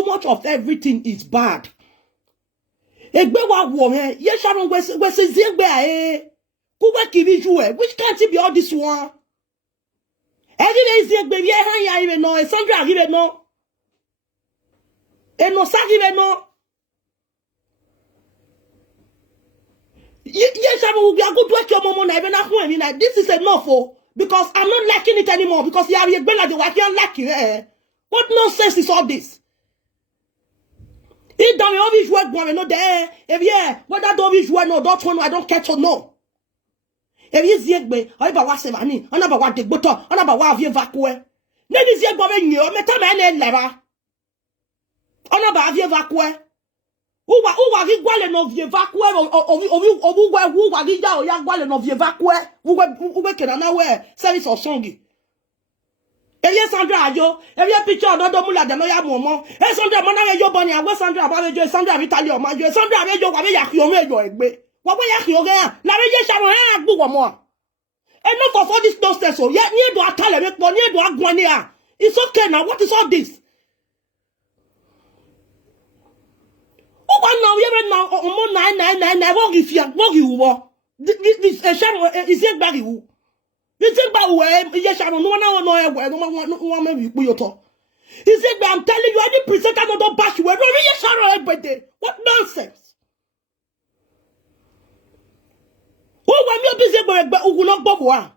Too much of everything is bad. Egbe wa wo me, ye Sharon we se ziegbe a kuwe kibiju which can't it be all this one? Every day ziegbe ye han ya even no, Sandra even no. E no sa even no. Ye Sharon we are good to your mom na even na hu na this is enough for because I'm not liking it anymore because you are egbe like the wife you like you eh. What nonsense is all this? If dans les jouer bon no there eh bien what that do jouer no don't one I don't care to know eh bien ziegbe o ba wa se mani ona ba wa de gboto ona ba wa vie vakue ne ni ziegbe be nyo meta me na leba ona ba vie vakue uwa gi gwale no vie vakue obi wa gi ja o ya gwale no vie vakue uwe kena na we service osongi Eye Sandra ajo, eye picture ododo mula de no ya momo. E Sandra mo na yo boni awe Sandra ba mejo Sandra vitali o ma jo Sandra mejo wa be ya ki o mejo egbe. Wa be ya ki o gan. La be je Sharon e agbu wo mo. Enough of all this nonsense o. Ye ni do atale me po ni do agbon ni a. It's okay now. What is all this? O wa now ye be now o mo 9 wo gi fia, wo gi wo. This Sharon is e gbari wu. You think about where yes, Sharon, no one no man we yoto. He said, I'm telling you, any presenter no don't bash you. Where yes, Sharon everybody. What nonsense? Who want me busy but who not bobo? I'm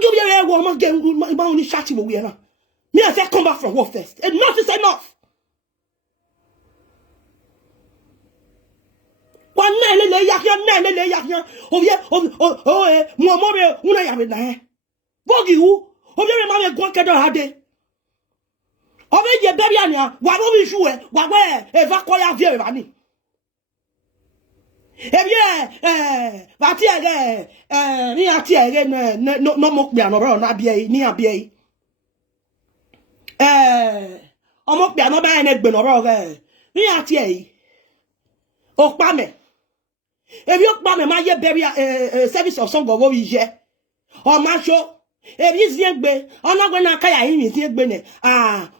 give you a woman game my only shouting we are. Me I say come back from war first. Enough is enough. One nele yakyan mo be una ya be na bogi wu obie ma be gon kedo hade obe je beri ania wa bo bi juwe wa gbe eva ko ya vie ba ni va ti ege ni ati ege no mo pe anoro na bie ni abie omo pe anoro ba ene gbe no ro ge ni ati e Okpamen if you Okpamen ma ye bury service of song go we je o ma show if you ziegbe ona go na kaya yin ziegbe ne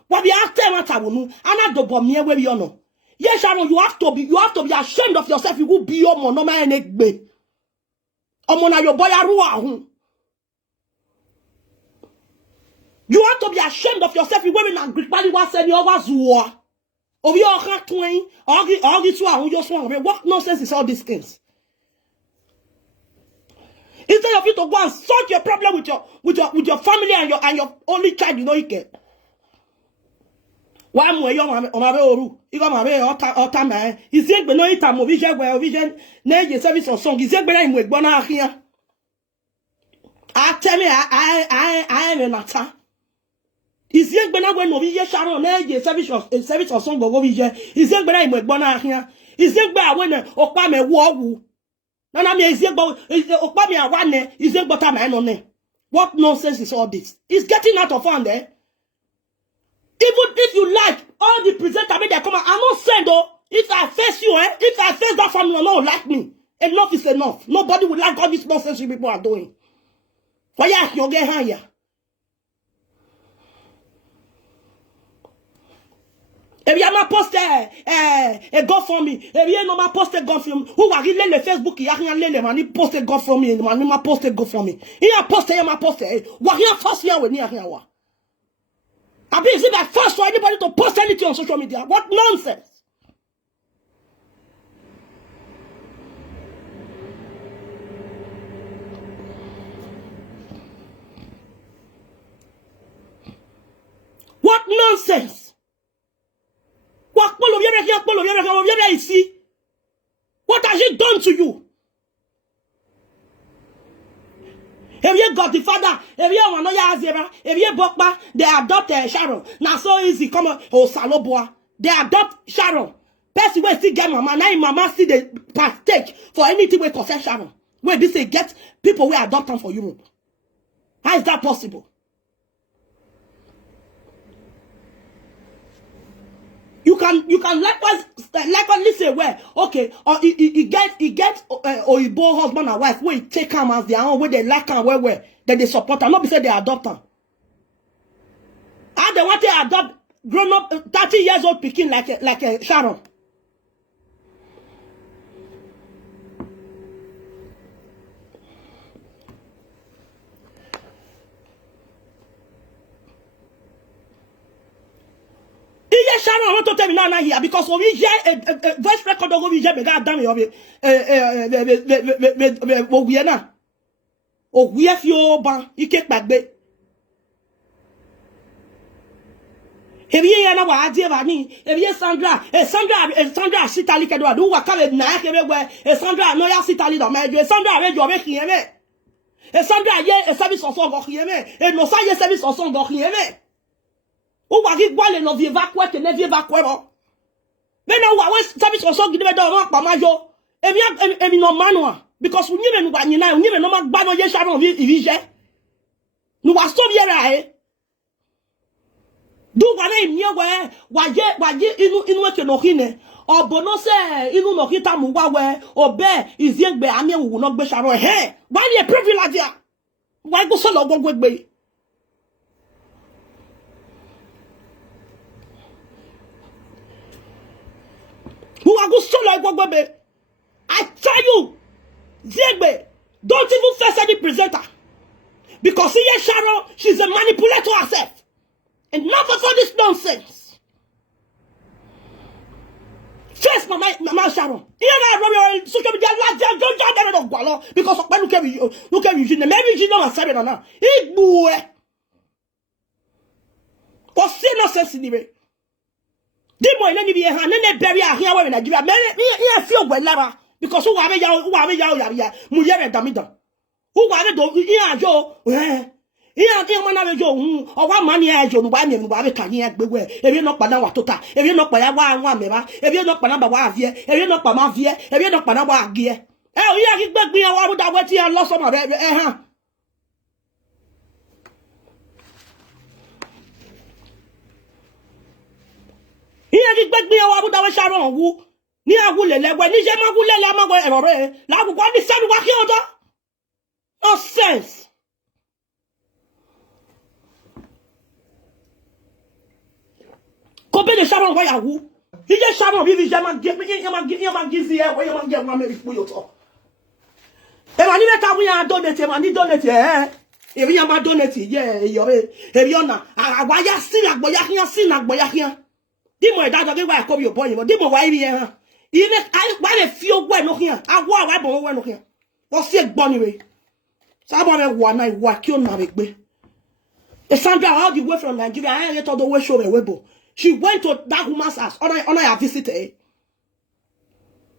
what be after matter wonu ana do bom ye we bi ono yes Sharon you have to be ashamed of yourself you will be your no ma enegbe omo na your boy aru ahun you have to be ashamed of yourself you will na gripali wa se ni o wa zuwa obi o kan twin ogi to ahun just one what nonsense is all these things. Instead of you to go and sort your problem with your family and your only child, you know you get. Why am I young? I'm oru. You got my ota man. He said, "But no itam vision. Ne service or song. He said, "But I'm with bona here." Tell me, I am an atta. He said, "But now when no vision Sharon ne service or song go vision." He said, "But I'm with bona here." He said, "But when Okpamen war." Nana me is Okpamen awane is bota man on there. What nonsense is all this? It's getting out of hand eh? Even if you like all the presenters they come out, I'm not saying though, if I face you, if I face that family, no like me. Enough is enough. Nobody would like all this nonsense you people are doing. Why you get higher? If you ma poste a GoFundMe, if you no ma poste GoFundMe, who va riller le Facebook, il y a rien le mani poste GoFundMe, mani ma poste GoFundMe. Il y a poste, il y a ma poste, wa rien force ya we ni rien wa. Abi is it that first for anybody to post anything on social media? What nonsense! What nonsense! What has it done to you? If you got the father, if you want to Yazira, if you Bokba, they adopt Sharon. Now so easy, come on, oh Saloboa. They adopt Sharon. Person where see get mama, now mama see the partake for anything we concern Sharon. Where this say get people we adopt them for Europe. How is that possible? You can likewise listen where okay or he get Oyibo husband and wife where take him as their own where they like him where that they support am, not be say they adopt him. How they want to adopt grown up 30 years old pikin like a Sharon. Sharon, I want to tell me now here because we hear voice record of we hear me God damn it we na o we fio ban ike gbagbe ebiye na wa ade ba ni ebiye Sandra sitali kedo adu wa ka na ke begwe Sandra no ya sitali do mejo Sandra rejo be kiyen me Sandra ye service oso go kiyen me no sa ye service oso go kiyen me. Ou wagi gwale no vie vakwe ke ne vie vakwe bo. Me na wa service oso gidi be do ron pa majo. Emi no manwa because unyi me no gba nyina unyi me no ma gba no ye Sharon vi je. Nu wa so bi era e. Du wa na emi waje inu ke no hine. Obono se inu no hita mu wa we obe iziegbe ami ewu no gbe Sharon he. Wa ni e privilege ya. Wa go so lo gbogbo egbe. Who are good solo? I tell you, Zegbe, don't even face any presenter. Because here Sharon, she's a manipulator herself. And enough of all this nonsense. Face Mama Sharon. Here I run social media don't because of look at you, maybe you know what's happening now. It boy. Or say nonsense anyway. Dimo ile ni bi han ne bury ahia we Nigeria me feel gwelara because who wa be ya mu yere damidan who wa be do ajo ti mo na be jo o wa ma ni ajo nu ba mi mu ba be kan yin gbegwe ebi no pa na wa tota ebi no pa ya wa anwa meba ebi no pa na ba wa avie ebi no pa ma vie ebi no pa na wa agie o ya ki gbegbe ya wa ru da we ti an lo so ma be han. Iya ki gbegbe wa bu dawe Sharon wu ni agule legwe ni je ma gule la ma go erore la ku kwa ni sanu wa ki odo nonsense. Ko be de Sharon wa ya wu ije Sharon bi je ma gizi e we ma ge wa me ri yo to e ma ni be ka wu ya donate ma ni donate e ri ya ma donate ye yo e ri ona agba ya sin agbo ya kian sin agbo ya kian. Dimo e dajo ge wa ko bi obo yin mo dimo wa iri han ile wa le fi ogbo no kian awo wa bo wo no kian o se gbo ni we sabo me wa na wa ki o na me gbe Sandra all the way from Nigeria I get all the way show me webo she went to that woman's house on I visited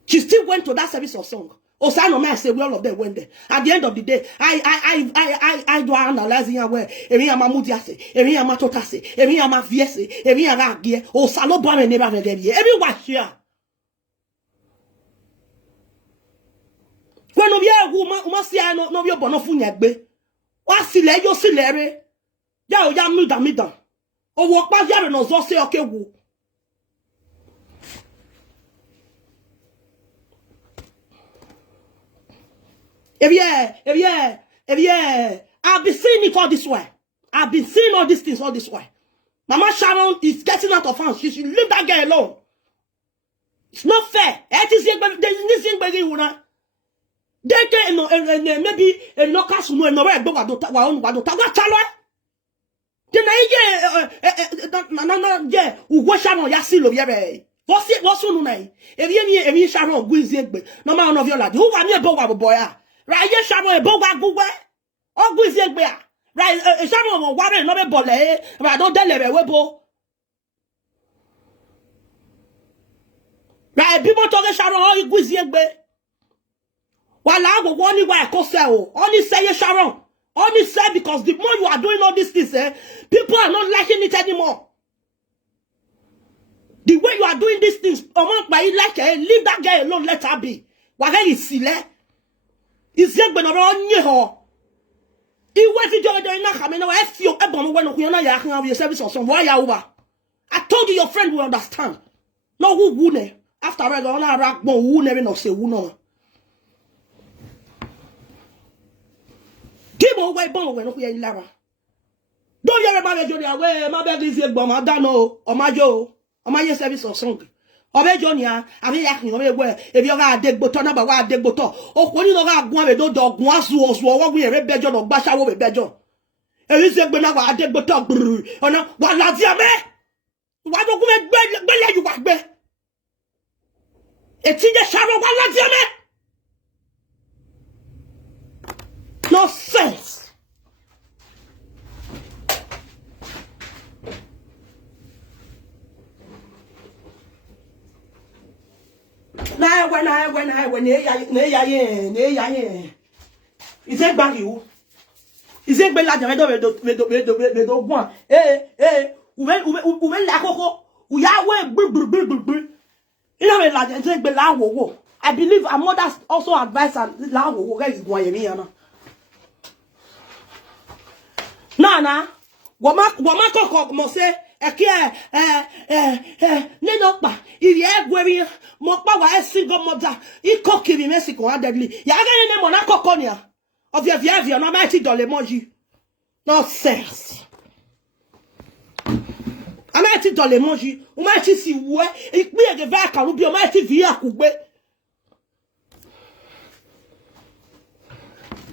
she still went to that service of song Osano me say we all of them went there. At the end of the day, I do analyze here where emi ama mudiase, emi ama totase, emi ama viese, emi ama gie. Osalo ba me never me there. Emi wa here. When no bia wu ma si no bi obo no fu nyagbe. Wa sile yo silere. Ya o ya mida. O wo pa ya no zo se okewu. If yeah, I've been seeing it all this way. I've been seeing all these things all this way. Mama Sharon is getting out of hand. She should leave that girl alone. It's not fair. Maybe no cash no no where wa chalo. Then yeah, wo Sharon ya si lo bi ebe. What's no nai? If Sharon guizi egbe. No ma on of your lad. Who wa me bo wa boy ah. Right, yes, Sharon, a boga gugwe. Oh, guizia bear. Right, Sharon will worry no be bole. Right, don't tell her webo. Right, people talk Sharon, oh, guizia bear. While I go one way I could sell. Only say Sharon. Only say because the more you are doing all these things, people are not liking it anymore. The way you are doing these things, leave that girl alone, let her be. Why is silly? Is yet when around ye ho. He went to join the Nakam I feel a bomb when you are your service or some why over. I told you your friend will understand. No who ne. After I go on a rock bon who never no say who no. Give away bon when we in Lara. Don't you ever Johnny away, my bag is a bomb, I don't know, or my Joe, or my service or song. Obe Jonia, I mean, if you got a dead button about what dead button, or when you got one with no dog, once was what we a bedjon or bash over bedjon. And you said, when I got a dead button, or no, what loves you, man? Why don't we let you back there? It's in the shadow, what loves you, man? No sense. Now when is it bang you? Is it bella de do one? Uwen la coco, we are way. You know, like it's bella wo. I believe our mothers also advise and la wo guys go yemi. Nana, wama coco mo say. Ne no pa il y gweri mo pa wa single mother I cocky bi Mexico deadly ya ga ne mo na kokonia of your via no ma ti dole moji nonsense ama ti dole moji o ma ti si wo e pe de va ka bi o ma ti via kugbe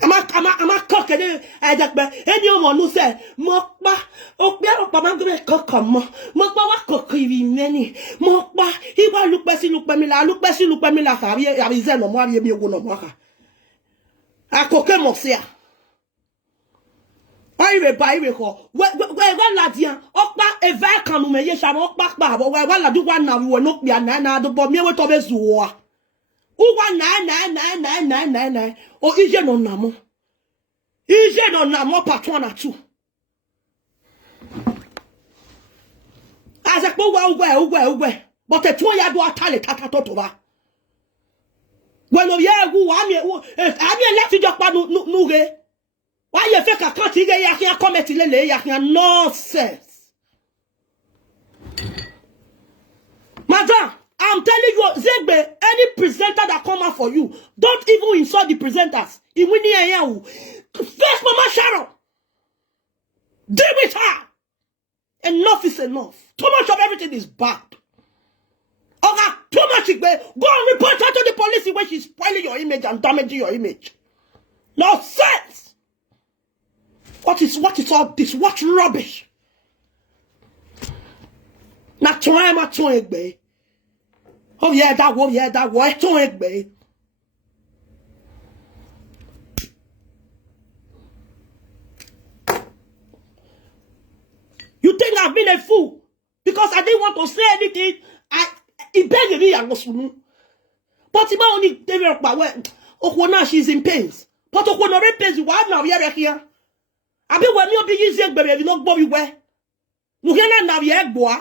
ama cocky ajagbe eni o mo nu se mo pa Okpamen go make come mo pa wa cocky vi meni mo pa iwa lupe mi la ka abi ze no mo abi mi ogo no mo ka akoke mo se a Ivie ko we la dia okpa eva kan nu me ye sha mo pa bo we la du wa na we no pia na do bo mi we to be zuwa uwa na o ije no na mo patron na tu as a po wa ugwe but a 2 ya do atale tata to ba when o ye gu wa mi left jo pa nu re why you fake account ge ya kian comment le ya kian nonsense madam. I'm telling you, Zegbe, any presenter that come out for you, don't even insult the presenters. First, Mama Sharon, deal with her. Enough is enough. Too much of everything is bad. Okay, too much. Go and report her to the police when she's spoiling your image and damaging your image. No sense. What is all this? What rubbish? Not trying my Egbe. Oh yeah, that one, don't it, babe. You think I've been a fool because I didn't want to say anything? It begged me and was but if I only develop my way, Okwana, she's in pains. But Okwana pains, why now here? I be when you be using baby, you know, Bobby where? You can't now yet, boy.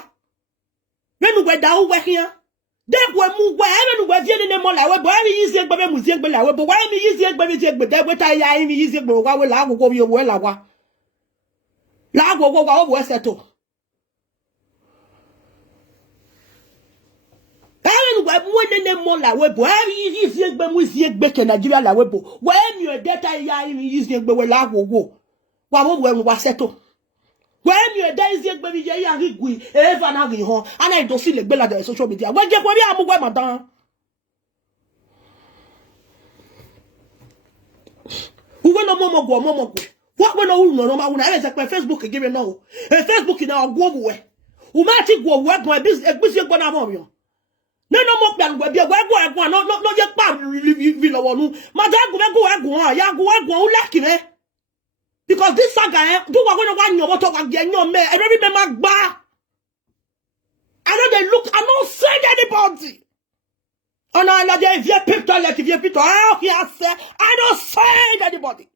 When you were down here. Then when we were in more like why we use it, but we use it, but why we use it, but we use it, but what I use it, but why will I go your well? La go settle. I when more like why we use it, but we use it, but Nigeria la webo. When you data I use it, but we go. Why we settle? When you are daisy, baby, you are rigui, ever now, and I don't see the bella de social media. When you are where madame. Who will no more go? What will no when I was at my Facebook again? No, a Facebook in our go away. Who might go work my business, a business one of you. No more than where you are, not yet, Madame go, lucky, eh? Because this saga, do what going to want your water again, your man, I don't remember bar. I know they look, I don't send anybody. And I know they via picture, like if you picture, I don't send anybody.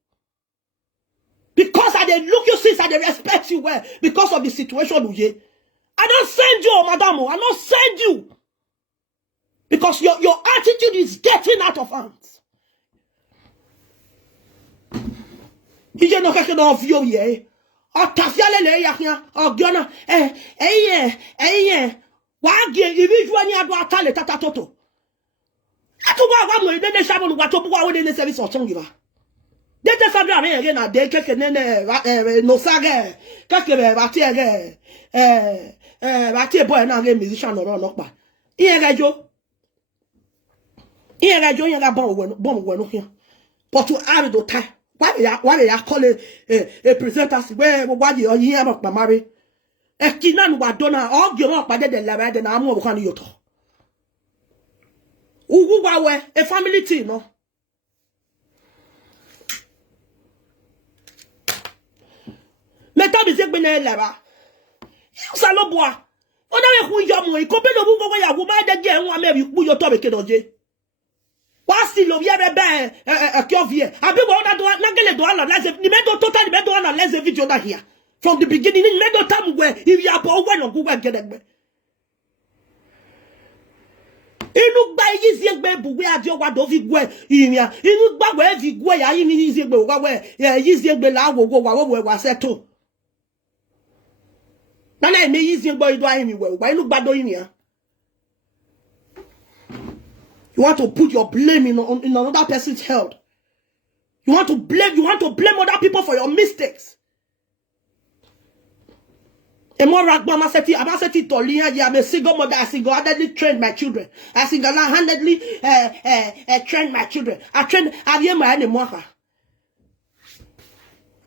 Because I they look you since I they respect you well, because of the situation, I don't send you, madam, I don't send you. Because your attitude is getting out of hands. Il y a quelqu'un dans vieux hier. Oh, t'as fait aller là, y'a rien. Oh, gonna, Wagi Ivie joani ado atale tata toto. Atuwa wa mo ide shabo wa to buwa we ne service o chongiba. Dete sabi ame yege na de keke nene no sage keke be bati ege bati boy na ge musician no Okpa. Iye ga jo yen ga bon we no here. But to add do time. Why ya call a presenter where what you hear Okpa marry. E kina nu wa dona o ge Okpa de lebe de na amu obukan yoto. Ugu wa we a family team no. Meta bi zegbe na leba. Salo boa. Ona we hu yo mo iko be no bu gogo ya wo ma de ge enwa me bi pu yo to be kedoje. Wa si lo ye be kiovie. Abi wo na do na gele do ala live ni me do total ni me do ala live video na here. From the beginning ni me do tam where if you are we no go we gedegbe. Inu gba yi zi egbe bu we adio wa do fi gwe iria. Inu gba we fi gwe ya yi zi egbe wa we yi zi egbe la wo we wa settle. Nana me yi zi egbe ido ayi mi we wa inu gba do iria. You want to put your blame in another person's head. You want to blame other people for your mistakes. I'm a single mother. I single-handedly trained my children. I single-handedly trained my children. I trained my anymore.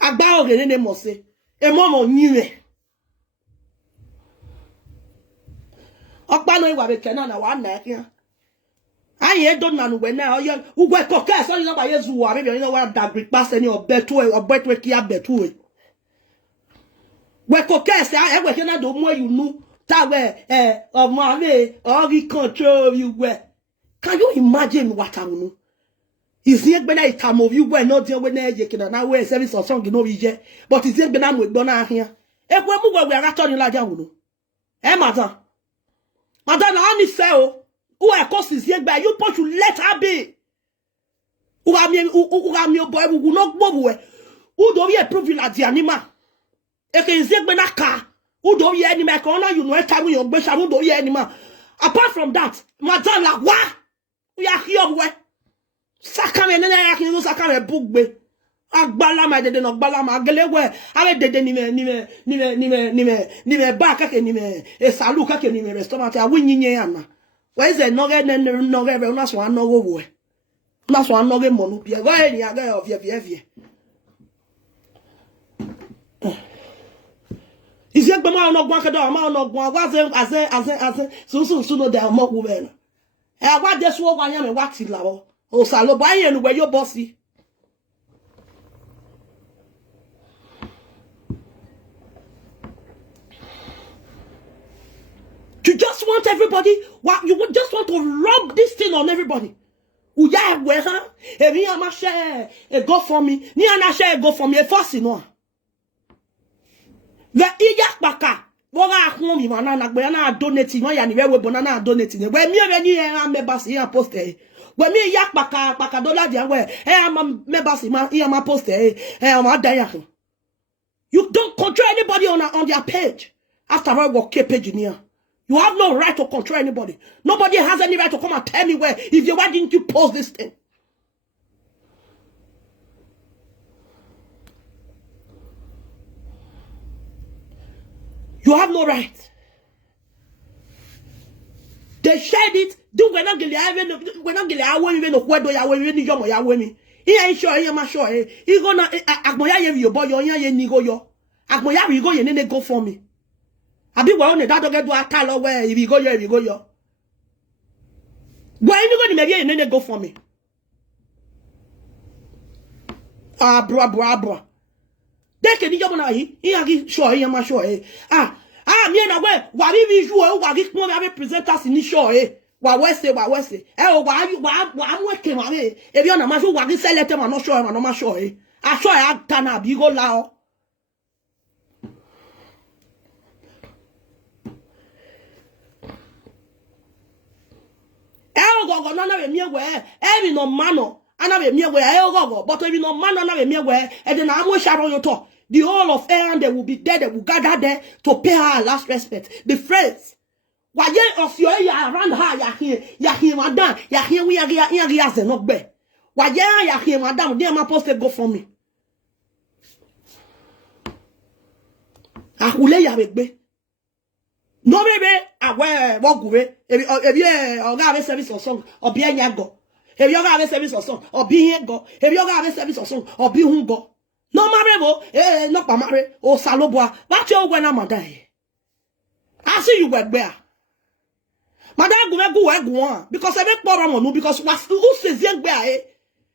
I bow the name of say. A mom knew it. Okpamen wa be kenan na wa na here. Aye don't know when now you go cocker so you know by Yesu wa be you know what that great pass any obetu ki abetu. We cocker say I we kenan do more you know that way of money all the control you were. Can you imagine what I know? Is it better a time of you were not there when you can now wear service or song you know yet, but is it better with Donna here? If we are at all in like you madam. Madam, I only say, who are causes yet by you, but you let her be. Who are your boy who will not go away. Who do you approve like the animal? If it's a benaka, who do you animal? You know, time your bush, who do you animal? Apart from that, Madam, like what? We are here, where Sakame and I can use a book be. Agbalama de no balama gelewe ale de ni me ba ka ke ni me e salu ka ke ni me restaurant a winyinye yana we ze no ge no ge una so an no wo una so an no ge monu pie go e ni aga of ye isi egbe ma no gwan ke do ma no gwan wa ze as so no da mo wo be na e wa de so gwan ya me wa ti lawo o salo ba ye nu we yo bossy. You just want everybody, you just want to rub this thing on everybody. Uya we ha, e mi ama share e go for me, ni ana share go for me e force no. Le iya baka, wo ga hun mi mana na gbe na donate mo ya ni we bonana donate ni. We mi e ni e am members e post e. We mi ya baka dollar dia we e am members ma e am post e am dan ya. You don't control anybody on their page. After all, what page ni. You have no right to control anybody. Nobody has any right to come and tell me why didn't you post this thing? You have no right. They shared it. Do we're not getting away even of where do ya when you young ya me. He ain't sure he am sure. He gonna agmoya you boy yo ni go yo. Agmoya you go ye nene go for me. Abi wa one that get do atalo where if you go yo. Why you go ni me nene go for me? Bro. They can you na he agi sure he am sure me na we wa bi ju o wa gi pon me presenters ni sure wa we say o wa working wa me e bi ona ma so wa gi select ma no sure ma no ma sure a sure a tana bi go la o. Go na we mi we e no mano ana we mi we go but we no mano na we mi we e de na amo Sharon you talk the whole of Aaron they will be there, they will gather there to pay her last respect. The friends Waye of your around her, ya here, madam, ya here, we are here, not be. Waye, ya here, madam, dear, my post go for me. Ahule ya be. No, baby, I wear walk away. If you have service or song, or be a yago. If you have service or song, or be here go. If you have service or song, or be humbo. No, marebo, not mare, or saloboa. What you when I'm a day? I see you were there. Madame go because I make problem no because what who says young bear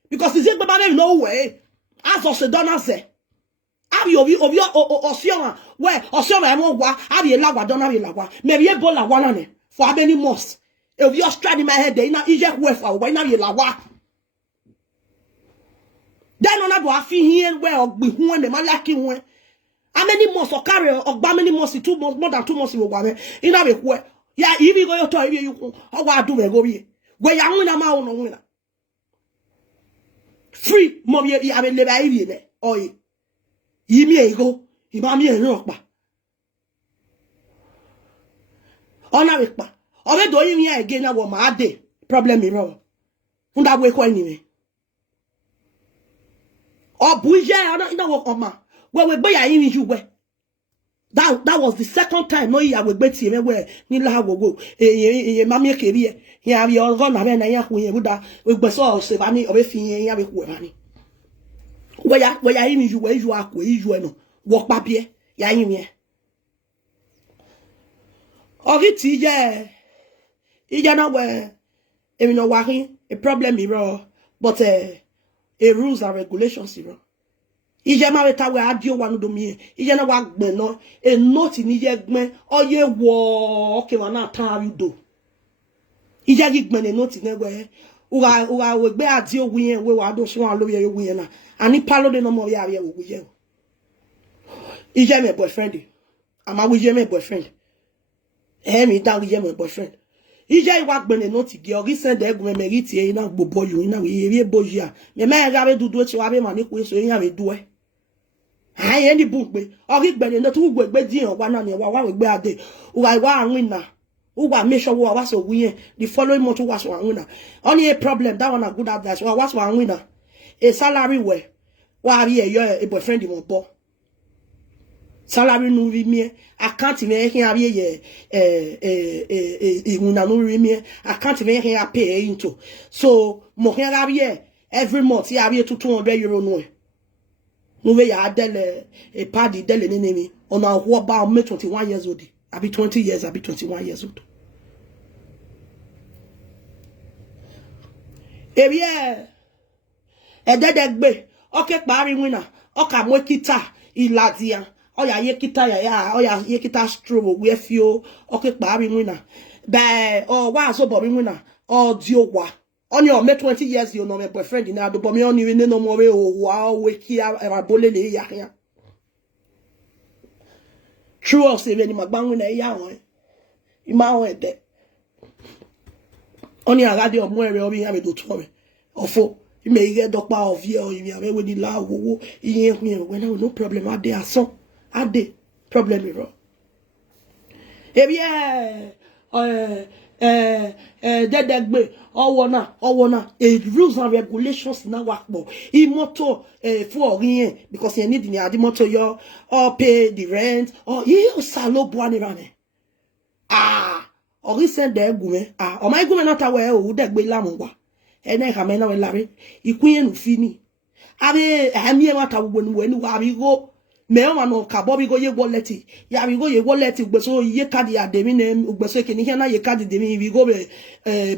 because the young bear no way as also done say have you or sioma where or sioma I won't wa have you lawa don't have you lawa maybe a bola one for how many months if you're straight in my head they not easy way for when you lawa then on abo afi here where or be who and malaki when how many months or carry or many months 2 months more than 2 months you go in a way. Yeah, Ivie go to Ivie you how do we go be? Where you win a man on winner. Free mom you have a live Ivie there. Oh, ye may go, he mammy and rock back. On a week back. Or we doing here again, I want my day. Problem me wrong. And that way, anyway. Or Bouger, I don't know what ma. Well, we buy a image you way. That was the second time no ya we beti me where ni la wo go mama keri ya bi o na be na ya hu ye buda we gbe so se ba ni o be fi ya be ku ba ni we ya yin ju we ju akwa ju no wo pa bie ya yin ye o ri ti je ije na we emi no wa hin a problem mi ro but a rules and regulations ro ije ma weta we adio wanu do mi ije na wa gbe no e note ni je gben oye wo okay wa na tan do ije gi gben e note ne we uga we gbe adio wi yen we wa do so an lo ye wi yen na ani palo de no mo ya ye wo ye ije me boyfriend ama we je me boyfriend mi da we je me boyfriend ije wa gben e note gi ori send e gun me ri ti e na gbobo yu na we ye boja me me ga be dudu ti wa be ma ni ku so yin ya be du e aye ni bugbe ori gbere no tu gbegbe di yan wa na ni wa we gbe ade wa anwin na wa make sure wa so wi the following month wa so anwin na only a problem that one a good advice wa so anwin na a salary we wa bi a boyfriend mo bo salary no ri mi account me hin abi ye na no ri mi account me hin a pay into so mo hin abi every month ya abi to €200 no we ya dele a party dele ni mi on our who about me 21 years old I be 20 years I be 21 years old e bien e dedegbe okay pari winner oka mo kita iladia oya ye kita ya oya ye kita strobo we fio okay pari winner be o wa so bo winner o di owa on your me 20 years you know my boyfriend na do me on you no more we o wa we ki a bolele ya ya true of say ni magbanwe na ya won ima won de on your radio mo ere obi ya me do to me ofo me get dopa of ye o mi ave we ni la wo iyen hu we no problem ade aso ade problem ro e bien dedegbe owona rules and regulations na wa po imoto for yin because you need the motor your or pay the rent or you salo boani rane ori send de gume o my gume na ta we o degbe lamu wa ene ka me na we lare ikun yen fini abi ami e wa ta gbogbo ni we ni wa bi go me o no ka bo bi go ye wallet ya bi go ye wallet ugbeso ye card ya de mi na ugbeso ke ni he na ye card de mi bi go be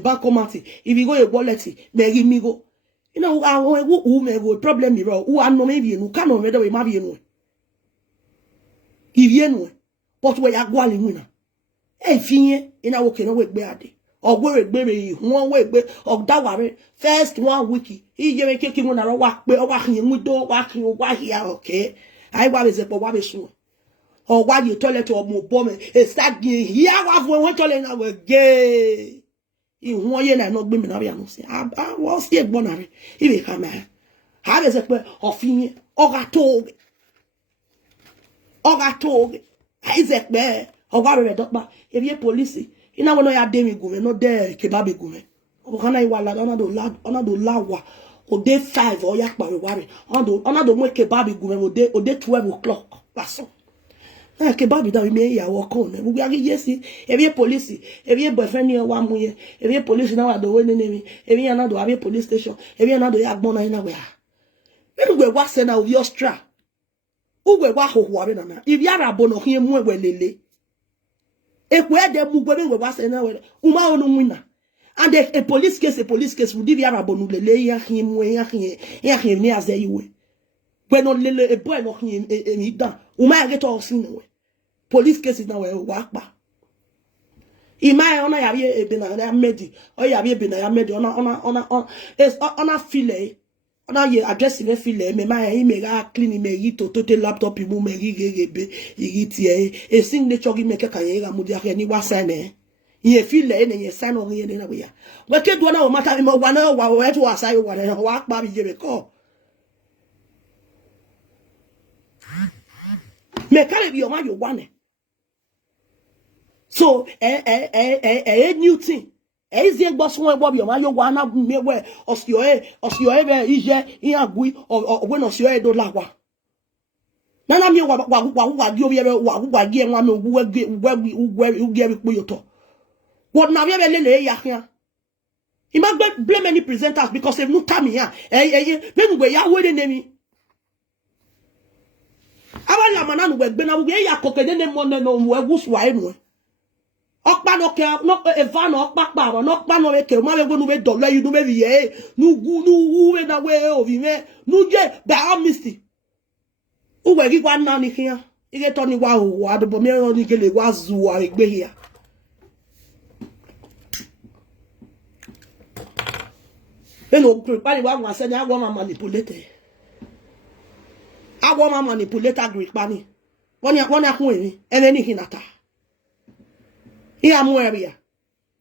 bankomat if you go ye wallet me ri mi go you know who me go problem mi ro who ano me bi enu ka no me de we ma bi enu ibi enu but we ya go ale mu na e fiye ina wo ke no we gbe ade ogwe gbe re won we gbe ogdaware first 1 week ije me keke mu na ro wa pe o wa hin mu do wa kin o wa hia okay I wa be se po wa be sun o wa ye toilet o mo bo me e start gi hia wa fun won toilet na we ge ihun ye na no gbe mi na bia no se wa si egbon na re ibe ka ma ha be se pe ofin o ga to ai se pe o wa re dokpa e bi police Ina wono ya demi gume no de kebabe gume. Okana iwa la ona do lawa. O day 5 or yak ba worry. Ona do mo kebabe gume o day 12 o'clock. That's all. Na kebabe da me ya wo kon. We are yesi. Every police, every boyfriend here wa muye. Every police na wa do we nemi. Every na do every police station. Every na do yak bona ina we. When we wa se na of stra. Ugwe wa ho ho na. If yara bono hie mu lele. Ekwe de mu gwe we wa se na we. Uma onu wina. And a police case would give yara bonu lele ya hie mu ya hie ni azeyiwe. When on lele e boy no hie e dan. Uma get all sin we. Police case na we wa pa. Ima ona ya ye be na ya medi. O ya be na ya medi ona file. On a ye address in file me ma e me ga clean me yi to tote laptop mu me gebe yi tie e signature gi me ke kan ye ga mu dia ni wa sign ye file ne ye sign on ye na we ya we ke do na o mata me wa na wa we to asai wa na wa pa bi je be ko me kare bi o ma yo wa ne so new thing. Ezie gbosun ebo bi o ma yo wa na mewe osio be ije iagui o we no sio e do lawa na mi wa gi obi e wa gi enwa me ugwe bi yoto what na be lele ya hia he ma blame any presenters because if no time here me ngwe ya we de nemi aba la mana no gbe na we ya kokede ne mo no we guswa enu Okpa no ke no eva no okpa no okpa no ke ma we be dole you no be ye nu we na we ovi me nu je ba amnesty u we gi kwa na ni kia ige to ni wa o wa do me ro ni ke le wa zu wa egbe hia eno pa ni wa se ni awo ma manipulate agree pa ni woni akun emi ene hinata Iya mu area.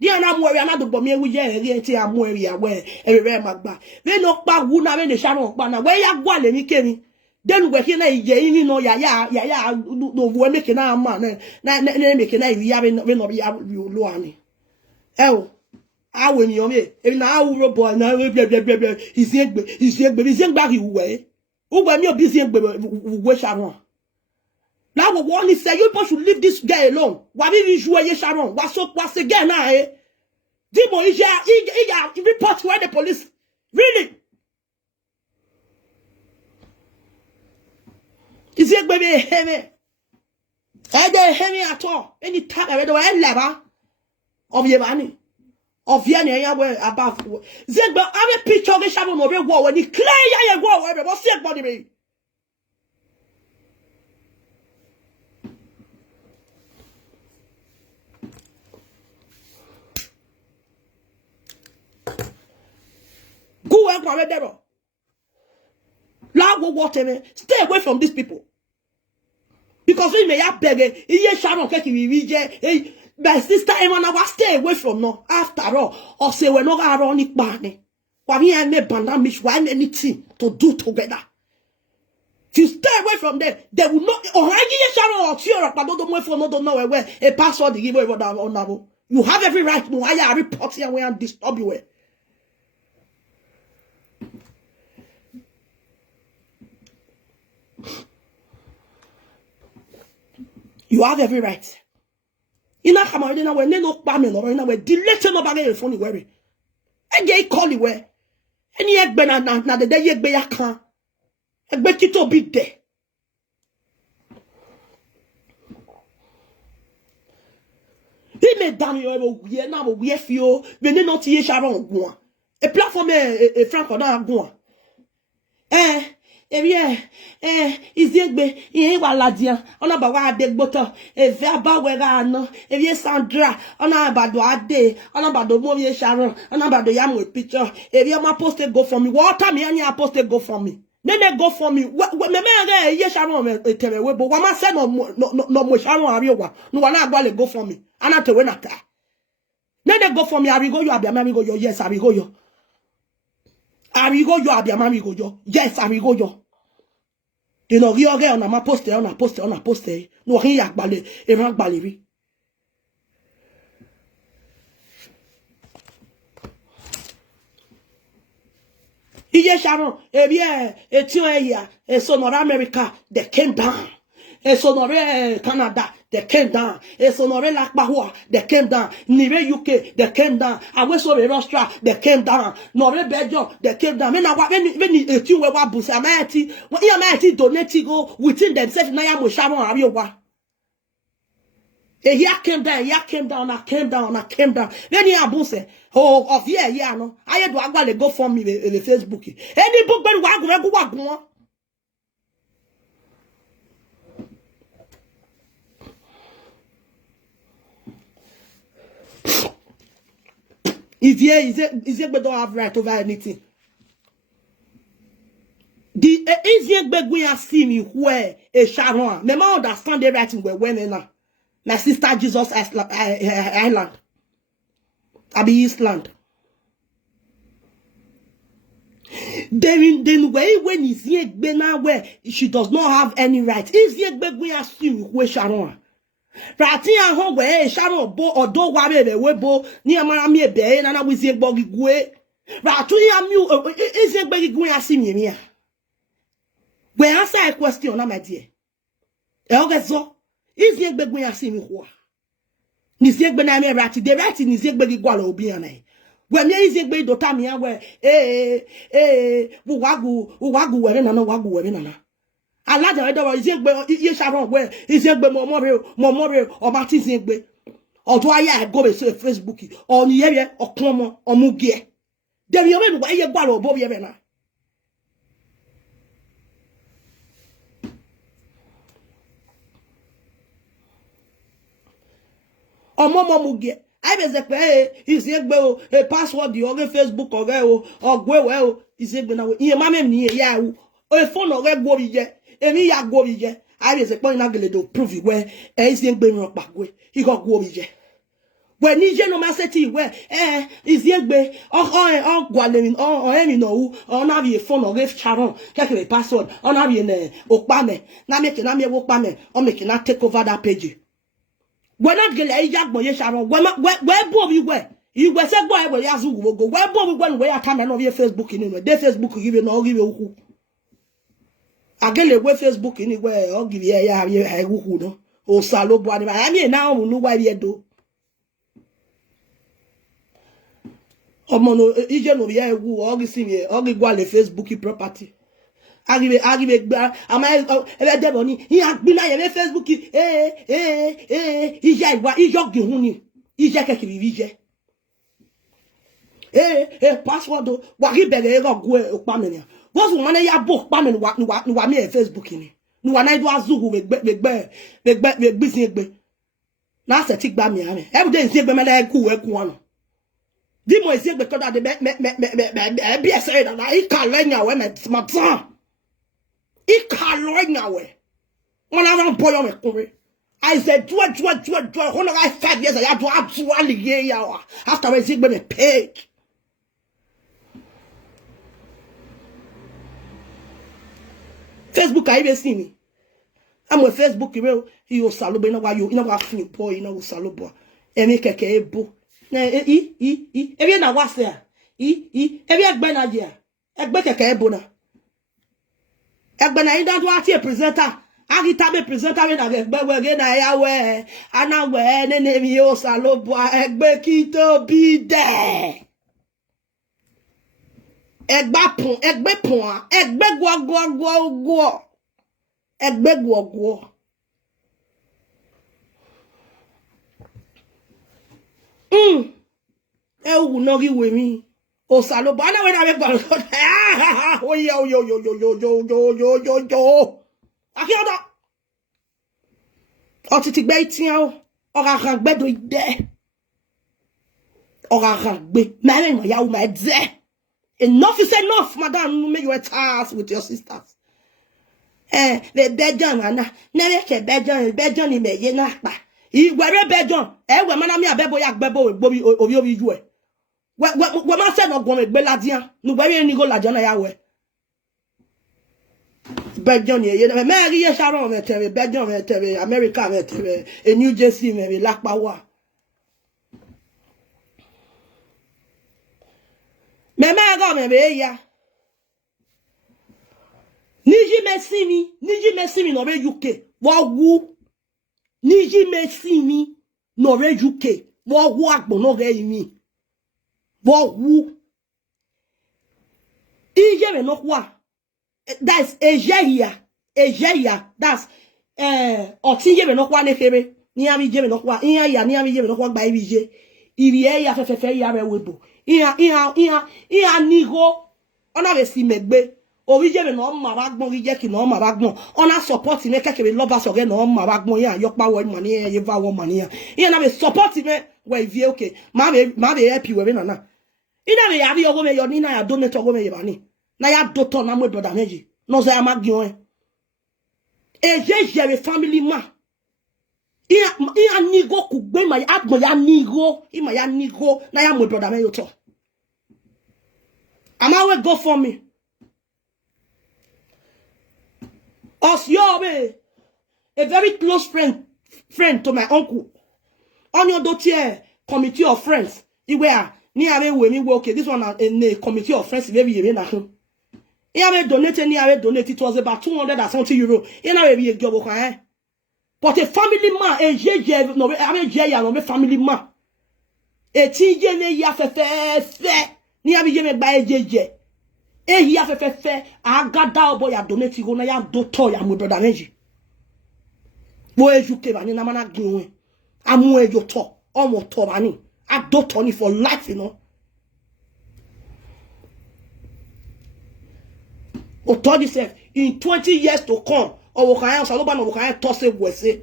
Dia na mu area na do bomi ewu je ere ti amu area we ere magba. We no pa wu na we ne Sharon pa na we ya gwa le ni kemi. Den we ki na ije yin no ya no wo make na ama na make na wi ya we no ya lo ani. O awo ni o me e na awu ro boy na we bia izegbe ri we. Ugbe mi obi izegbe we Sharon. Now we want to say you should leave this guy alone. Why did you jouer Sharon? What's again now? Dimo, he report where the police. Really? Is it baby heavy? I don't heavy at all. Any time I read the level of Yevani. Of Yana where above. Zegba, I'm a picture of the Sharon over war when he clear ya go where what's your body me? Go and come there. Whatever. Stay away from these people. Because we may have begged. Sharon my sister Emma was stay away from no. After all, or say we're not ironic banning. Why we ain't bandamish one anything to do together. If you stay away from them, they will not Sharon or cheer up, but don't know where a password to give away on. You have every right to why I report here and disturb you. You have every right. Ina kama ina we ne no Okpamen or ina we delete no bagay phone worry. E je call you where. Any egbe na de ye egbe ya kan. Egbe ti to bi de. He me down yo we na we fio we ne not ye Sharon go. E platform e franco na go. Iziegbe ihe wa ladia ona ba wa de gboto e ve aba we ga no e Sandra ona ba do ade ona ba do mo ye Sharon ona ba do ya mo picture e bi ma post go for me what time any post go for me me go for me me ga ye Sharon me tere we bo wa ma se no mo Sharon ari wa no wa na agba le go for me ana te we na ka me go for me ari go yo abia ma mi go yo yes ari go yo Arigo yo abia mami go yo. Yes, arigo yo. You know, you on a poster. No, he yak bale, e rank baleri. Iye Sharon, Ethiopia, Sonora America, they came down. Sonore Canada, they came down. Sonore Lakbahua, they came down. Nire UK, they came down. Awesore Russia, they came down. Nore Belgium, they came down. When you were Wabusi, Amati, when you might donate go within themselves, Naya Sharon Ariowa. A came down, I came down. Then you abuse. Oh, of yeah, no. I had to go for me the Facebook. Any book, but wag. Ivie don't have right over anything. The Ivie we are seeing me where a Sharon. Me ma understand the writing where when now. My sister Jesus Island. Abi Eastland. Then way when Ivie now where she does not have any right. Ivie we are seeing where Sharon. Rati an ho we Sharon bo odo wa be webo ni amara mi ebe na wizie gbogi gwe ratu ya mi izie gbogi gwe asimi mi a we answer a question na my dear e ogezo izie gbogi asimi ho ni zie gbe na mi rati de rati ni zie gbogi gwala obi an na we mi izie gbe do ta mi a we wo wagu we na no wagu we na Alaja edo izegbe iye Sharon we izegbe momore o ma ti izegbe odo aya go be se Facebook o ni ye okun omugie dem yo me ye gbara obo ye na omomo mugie ai be ze pe izegbe o password di o Facebook o ge o ogwe we o izegbe na we iye ma mem ni ye ya o phone o ge gbo bi je emi ya gwo bi je I be point na gele do prove where ezi egbe mi opa gwe I go gwo bi je we ni je no ma seti we izi egbe o gwale mi o emi no wu o na bi phone o ge Sharon keke password o na bi ne Okpamen na me Okpamen o make na take over that page we na gele ya gbon ye Sharon we bo bi we iwe se gbo e we ya zu go we bo bi we ya camera no bi Facebook ni no de Facebook give no give uku agele we Facebook ni we o give ya wuhu no o salo bo ani ba mi na o nu wa bi edo omo no ije no ya ewu o gi simi o gi gwa le Facebook property agibe gba ama ebe de bo ni ya gbina ye Facebook ije iwa ijo gi hun ni ije keke bi je password wa gi bere go gwe Okpamen ya boss woman ya bo Okpamen wa me Facebook ni wa na do azugu we bizin egbe na se ti gba mi ame every day zi egbe me la ku we ku ano di mo zi egbe to da de me bi ese na I ka lenya we me smatan I ka lenya we wona wan boyo me kunre I said do hono I 5 years I do actually ya after we zi egbe me page Facebook I even see me. I'm with Facebook you salobo na wa you na wa fin boy na wo salobo. Emi keke ebo. Na ebi na wa se a. Ebi egbe na je a. Egbe keke ebo na. Egbe na ida do ati presenter. Agita be presenter we na egbe we ge na ya we. Ana we ne mi o salobo egbe ki to bi de. Egbe gwo egbe gwo ewu no ri we mi o salobo ana we na be gba o yo akiodo o ti gbe itin o ra ran gbe do ide o ra ran gbe ma le mo ya wo ma de. Enough is enough, madam. Make you a task with your sisters. The bedjan, Anna. Never ke bedjan in me, yenakba. You were a bedjan. We man, me a bebo yak bebo, Bobby, of you. What man said not going to Beladian. No, where any go la Jana Yawe. Bedjan, you Mary Sharon, bedjan, America, a New Jersey, maybe Lakbawa. Me go me be ya. Niji me see me no re UK. Wa wu. Niji me see me no re UK. Wa wu agbo no re mi. Wa wu. Ije me no kwa. That's Ejeya. That's otinje me no kwa ne fere. Ni ami je me no kwa. Iya ya ni ami je me no kwa gba Ivie je. Ivie ya fefe ya re webo. Iya nigo. Ona be si megbe. Orije me no ma wa gbon rije ki no ma wa gbon. Ona support me kekere lovers oge no ma wa gbon ya yokpa wo money ye va wo money ya. Iya na be support me we Ivie okay. Ma be help you we na na. Ina me ya bi ogo me yo ni na ya donate ogo me ye bani. Na ya doto na mo brother meji. No so ya ma gion. Eje me family ma. Iya nigo ku gbe ma ya agbon ya nigo. Ima ya nigo na ya mo brother me yo to. Am I will go for me? Osyobe, a very close friend to my uncle. On your dotier committee of friends. You were near me okay. This one in the committee of friends. Maybe you na him. He have donated. It was about 200 or something euro. He na be a job okay. But a family man, a JJ no, I mean JJ no, family man. A TJ ne ya fe. Ni have me by JJ. Ehi afefe agada obo ya donate go na ya doto ya mo brother meji bo ejuke ba ni na mana ginwe amu ejo to omo to ba ni adoto ni for life, you know. O told yourself in 20 years to come o kan yan so lo ba no kan to se wese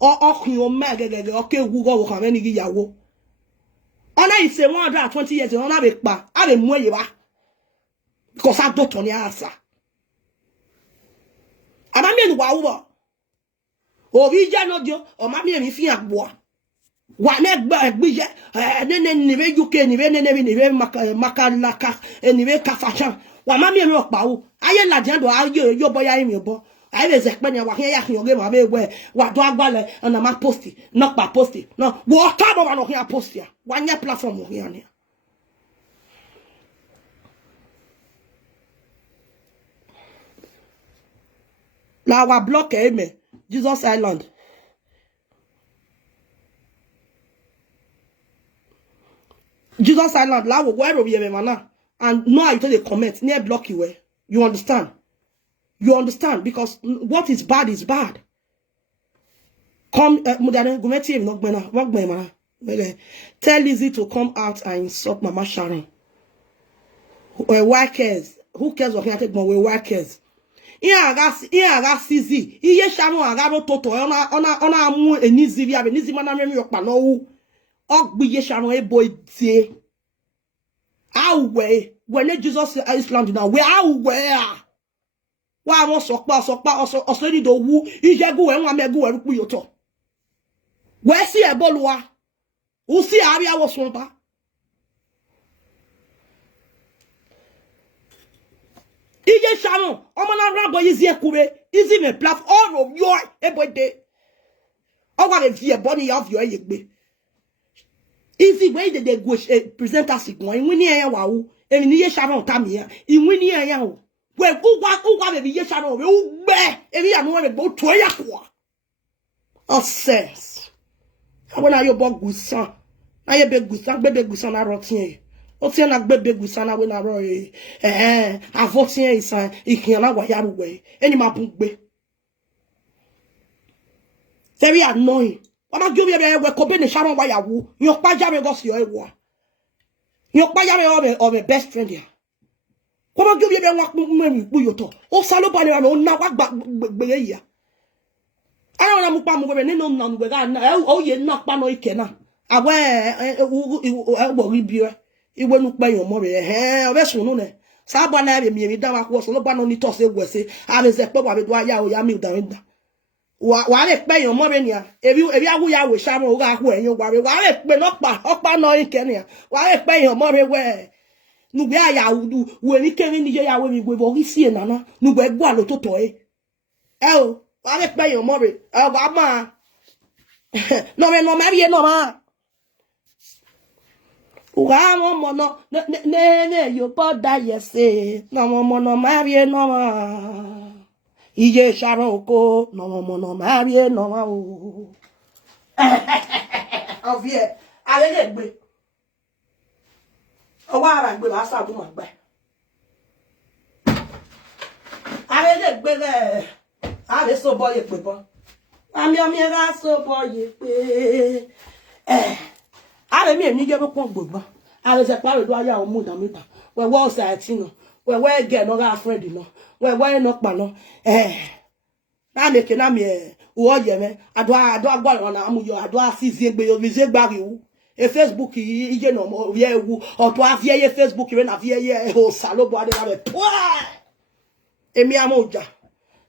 o kun o ma gege o ke wu go kan ni gi yawo ona ise 120 years ona be pa a be mu eye ba. Because I don't turn your answer. And I mean, wow. Oh, we just know you, or my me if you are boy. What neck bag, we just, and then never you can, even Makalaka, and never Kafashan. What my me rock bow. I am not gentle, I your boy, I am your boy. I was expecting you here, you give away where, what dog ballet, and I'm posty, not by posty. No, what type of one here post here? One year platform here. Now our block amen. Jesus Island. Jesus Island. Now where we are and no I tell you comment near block you way. You understand? You understand because what is bad is bad. Come mudane gumeti not bena work man. Tell Lizzie to come out and insult Mama Sharon. Why cares? Who cares what take more? Why cares? Iya sizi iye Sharon agaro toto ona amu enizi bia be nizi mana memi okpa no wu ogbiye Sharon ebo tie awe when Jesus Island now we awe wa mo sopa oso ni do wu ijegu we nwa megu we rupu yoto we si eboluwa u si ari awo sonpa. Ije Sharon, omana rabo izi ekure, izi me plaf all of your everyday. Owa le vie boni of your yegbe. Izi way de go present us igwan, wini eya wa wu, emi ni ye Sharon tami ya, wini eya wu. We uwa be ye Sharon, we ugbe, emi anu we gbo to ya kwa. Oh sense. Abona yo bo gusan. Na ye be gusan, bebe gusan na rotin. O ti na gbebe gusana we na ro avotien isan ikin na wa yaru we eni ma bun gbe very annoying wa ma gbe be we ko be ni Sharon wa yawo yon pa jare go si yo ewo yon pa jare of a best friend here ko ma gbe be wa mu pu yo to o salo ba ni o na wa gbe ya ara na mu pa mu be ni no na mu ga na o ye na pa no ike na awe wo ri bi iwe nu pe yon mo re obe sunu ne sa ba na be mi da wa ko so lo ba no ni to se gwese a be se pe wa be do aya o ya mi da nda wa le pe yon mo re ni a ebi awu ya we Sharon o ga ku eyin wa le pe no pa opa no ike ni a wa le pe yon mo re we nu gbe aya wudu we ni keni ni je ya we mi gbe bo ri si enana nu gbe gwa lo to to o wa le pe yon mo re o ga ma no ma bi no ma Uga mono ne yo poda yese na mono marie no ma Iye Sharon oko no mo no marie no ma o. Avie ale gbe. O wa ara gbe ba sa bu ma gbe. Ale gbe le. Ale so boy pe bon. Ami ra so boy pe. Ale mi ni je be pon gbogbo. Ale se pare do aya o mu dan mi dan. We wo sa ti no. We get no ga friend no. We no pa no. Na me ke na me wo ye me ado agba na amu yo ado asizie gbe yo vize gbari wu e Facebook ije no mo ye wu o to afie ye Facebook we na afie ye o salobo ade na me emi amoja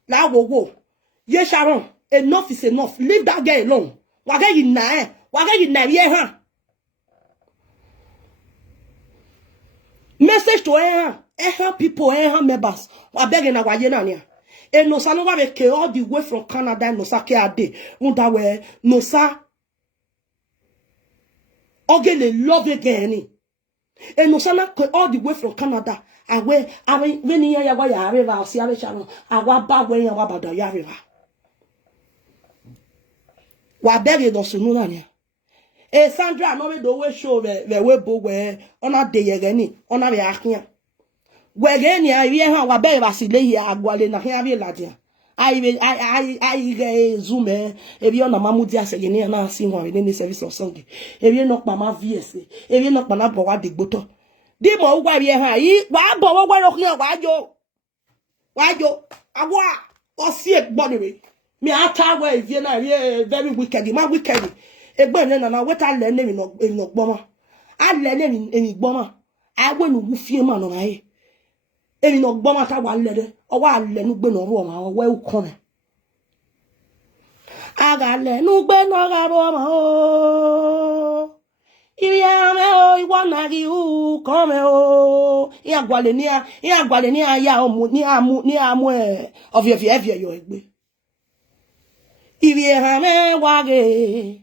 la wo ye Sharon enough is enough, leave that girl alone. Wa ge yin na ye ha message to people members wa beg na wa ye na ni. And no sa no wa ke all the way from Canada no sa ke ade unda we no sa oge le love again. And no sa na all the way from Canada awe when ya wa ya river o si ave Sharon awa ba we ya wa bada ya river wa beg no sunu na ni. E Sandra no we do we show we bo we ona de ye ni ona be akia wegeni Ivie ha wa be basile hi agwale na hia bi ladia I zoom ebi ona mamudi asege ni na asi ho ni service of song ebi no pa ma vs ebi no pa na bo wa degboto di mo ugwa Ivie ha yi wa bo wo gwa ro kan wa jo agwa o si egbonire mi ata wa Ivie na very wicked ma wicked egbo ni na weta le ni no gboma a le ni gboma awe nu wu fie ma no na yi emi no gboma ta wa lede o wa le nu gbe no ro ma o we uko me aga le nu gbe no ga ro ma o Ivie me o iwo na ri u ko me o ya gwale ni ya o mu ni amu of your evie yo egbe Ivie ha me wa ge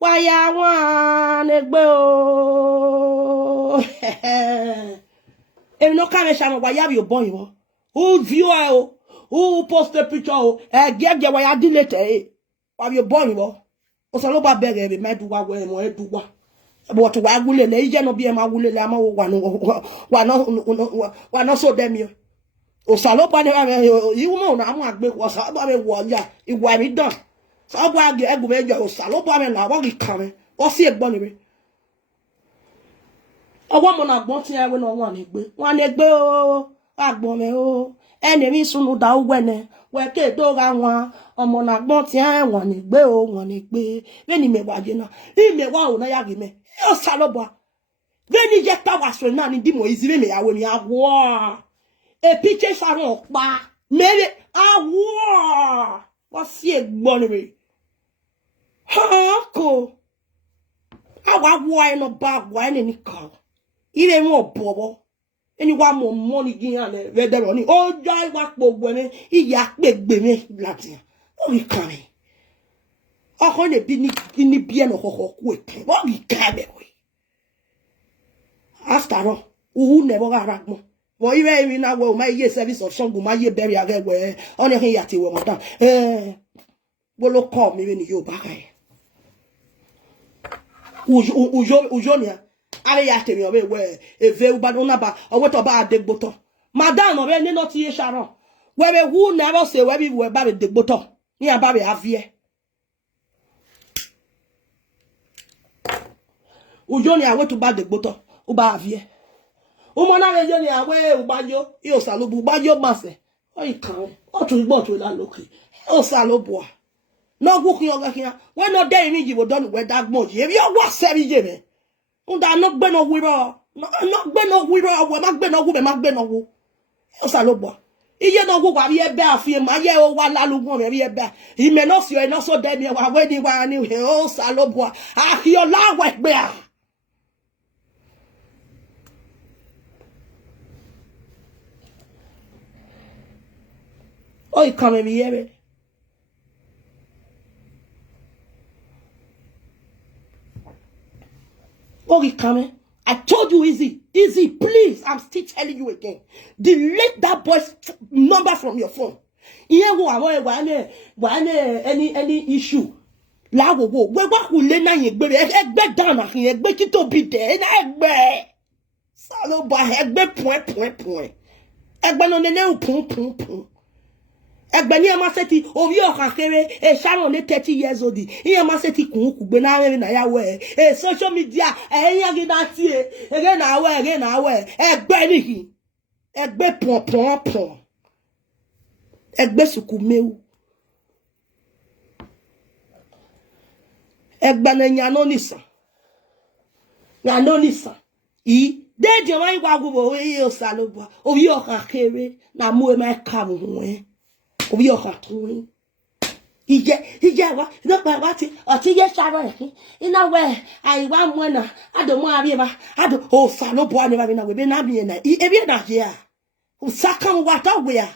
wa ya wa egbe o If no come Sharon, why have you born you? Who view you? Who post a picture? Get why I delete it. Why you born you? O so lo ba beg e me do wa we mo e do wa. But why gule le ije no bi e ma gule le ama wa no so dem yo. O so lo ba ne you mo na mo agbe ko so ba me wo ya iwa mi dan. So ba ge egu me jo o so lo ba me na wa ri kan me. O si egbon ni me. Owo mo na gbon ti ewe no won egbe o agbon me o eni mi sunu da ugwene we ke do ga won omo na gbon ti e won egbe we ni me wa je na me wa o na ya gi me o salobo we ni je pa wa so na ni di mo izi me ya we mi awo e piche Sharon pa mere awo wa si egbon ni me ha ko awa wo ai no ba wa ni ka Ile mo bobo eni wa mo money gian le vedero ni o ja wa pogbo ni iya pegbe me latin o ri kan mi o ko le bi ni bi eno kokko ku e o ri ka be we after all u never ga ragmo wo iwe mi na wo ma ye service of song ma ye bury agwe o ne hin ya ti we mo dan wo lo call mi we ni yo ba kai ujo ni ale ya temi obe we eve u ba na ba owo to ba degboto madam obe ni no ti Sharon we be who never say we be we ba degboto ni aba be avie ujo ni awe to ba degboto u ba avie o mo na le je ni awe u ba yo i o salobu ba yo mase o ikan o tun gbo to la loke o salobu no gu kin o ga kin we no dey ni jibo don we dagbon je bi o wa se bi je me Unda no gbe no wiro. No gbe no wiro we ma gbe no wu be ma gbe no wu. O sa lo bo. Iye no wu wa bi ebe afie ma ye o wa lalugun me bi ebe. I me no si o no so de mi wa we ni wa ni o sa lo bo. A ki o la wa gbe a. O I come mi yebe. I told you easy, please. I'm still telling you again. Delete that boy's number from your phone. Iye wo àwọn any issue. La wo we wa ku le na yen egbe down akin egbe ki to bi de na egbe. Salo ba egbe point. Egbe no nene pun. Egbe ni e ma se ti orí okan kere e Sharon le 30 years old. Iye ma se ti kun ku gbe na re na yawo e social media e yan gida ti e na we egbe ni ki. Egbe pon. Egbe suku meu. Egbe na nyano nisa. I de je wa igwa gubo e o salobo. Orí okan kere na mu e ma ka mu orí okan tun. Ije wa no pa wa ti o ti ye Sharon ina we ai wa mu na ado mu abi ba ado o salobo ani ba na we be na bi na e bi na je a o sakan wa ta we a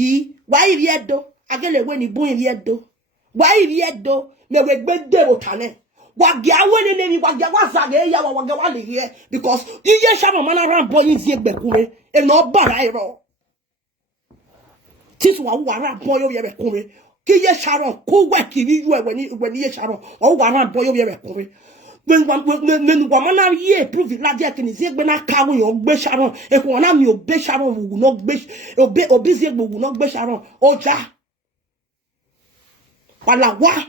I wa iri edo agele we ni bun iri edo wa iri edo me we gbe de o tane wa ge awele le mi wa ge wa za ge ya wa ge wa le here because iye Sharon man ran boy yin egbe kunre e no bara iro tisu wa ran boy yo ye be kunre ki iye Sharon ko we kiri yu e we ni iye Sharon o wa ran boy yo ye be kunre when wa man ye prove la je kini zi egbe na ka won yo gbe Sharon e ko na mi o be Sharon wu no gbe obi zi egbe wu no gbe Sharon oja wala wa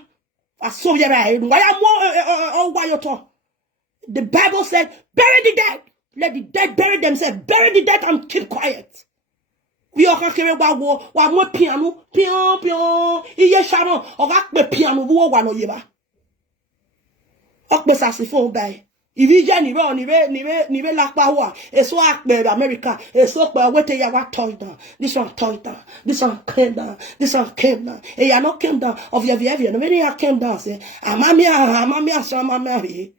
aso ye ba e wa ya mo wa yo to. The Bible said, bury the dead. Let the dead bury themselves. Bury the dead and keep quiet. We are going to wa mo piano. Iye Sharon, o ga pe piano wo wa no ye ba. Okpe saxophone bai. Ivie ni be la pa wa. E so akpe America. E so pe wete ya wa touch down. This one touch down. This one came down. This one came down. E ya no came down. Of your no many ya came down say, amamia so amamia.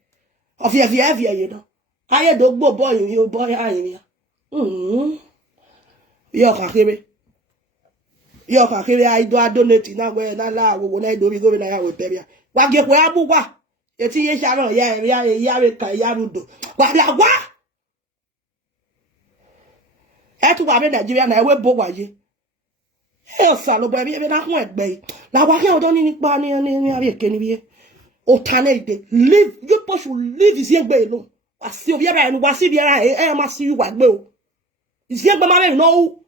Of your you know. I do go boy, you boy, I Yo kakere. I do donate na we na la wo na do go na ya we peria. Wa ge ko abu wa. E ti ye Sharon ya we ka ya rudo. Wa la wa. E tu wa be Nigeria na we bo wa ye. E salo bo bi na hun egbe. La wa ke o don ni pa ni abi ke ni bi. Otane leave you push will leave is here alone. I see over here and was see here. I am see you what go. Is here by my no